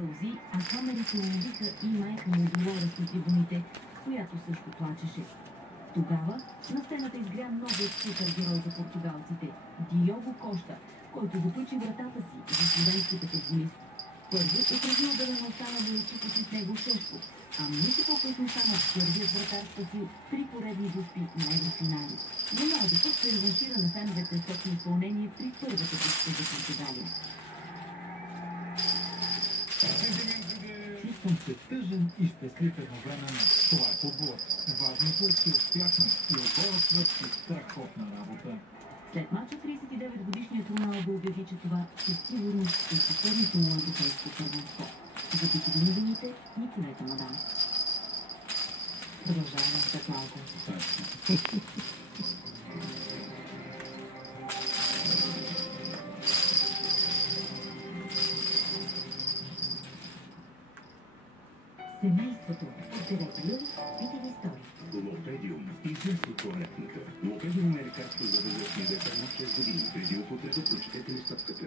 сълзи, а камерите уловиха и майка му Долора с трибуните, която също плачеше. Тогава на сцената изгря новият супергерой за португалците – Диого Кошта, който допичи вратата си за словенските футболист. Първо отрази отделеността на бойците с него Шешко, а много по-късно стана първият вратар спасил 3 поредни дуспи на еврофинали. Роналдо пък се реваншира на феновете с точно изпълнение при първата битка за Португалия. Чувствам се тъжен и щастлив едновременно. Това е футбол. Важното е, че успяхме и отборът свърши страхотна работа. След мача 39-годишният Роналдо обяви, че това със сигурност е последното му европейско първенство. За битови новините Николета Мадам. Продължаваме след малко. Семейството от 9 юли Питеви стори. Логопедиум. Истинското ретника. Логопедиум е лекарство за възрастни деца над 6 години. Преди употреба прочетете листовката.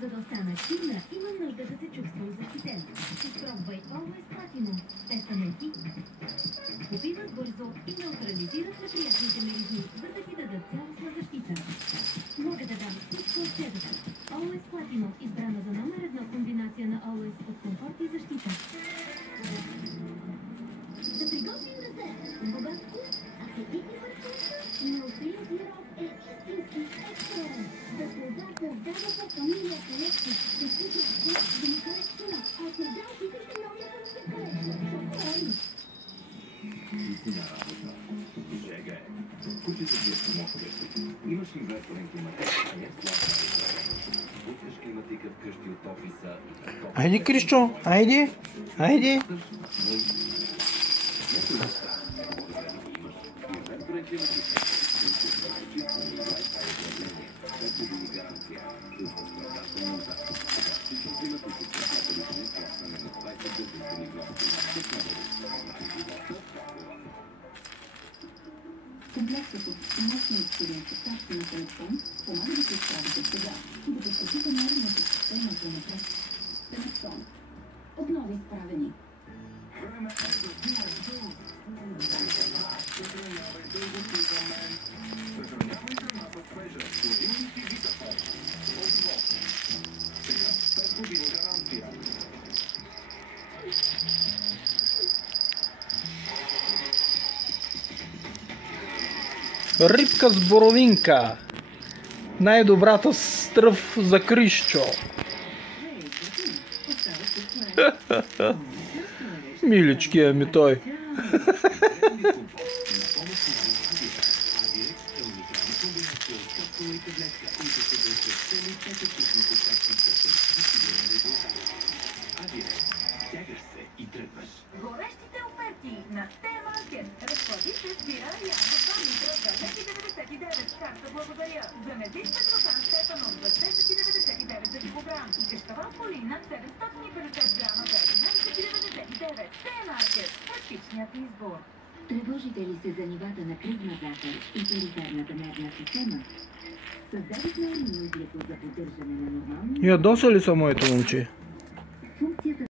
За да остана активна, имам нужда да се чувствам защитен. Изпробвай Always Platinum. Те са меки, убиват бързо и неутрализират неприятните миризми, за да ти дадат цялостна защита. Мога да дам всичко от себе си. Always Platinum, избрана за номер 1 комбинация на Always от комфорт и защита. Да приготвим десерт. Богат вкус, апетитни върхове, неофилин сироп е истински екстрем. Да създава създавата фамилия колектив, да свича вкус, да ми колектива, а създава всичките новия фамилия Истина работа. Жега е. Кучето ви е само вкъщи. Имаш инверторен климатик, а не слаба. Пускаш климатика вкъщи от офиса и... Айде, Кришчо, айде, айде. Комплексът от мощни експириенси в тачка на телефон помага да се справите сега и да подкрепите нервната система за напред. Телефон. Отново изправени. Време е да снимам Съхранявайте маса свежа, години си Витафон. От ВОЗ. Сега 5 години гаранция. Рибка с боровинка. Най-добрата стръв за Кришчо. Милички е ми той. Горещите оферти на Т-Маркет. Разходи се спира реално 2 литра за 10,99. Карта благодаря. Замедиш Петрохан Стефанов за 10,99 за килограм. И каштавал Полина 750 грама за 11,99. Т-Маркет. Практичният избор. Тревожите ли се за нивата на кръвна захар и периферната нервна система? Създадохме имунозието за поддържане на нормални... Ядоса ли са моето момче? Функцията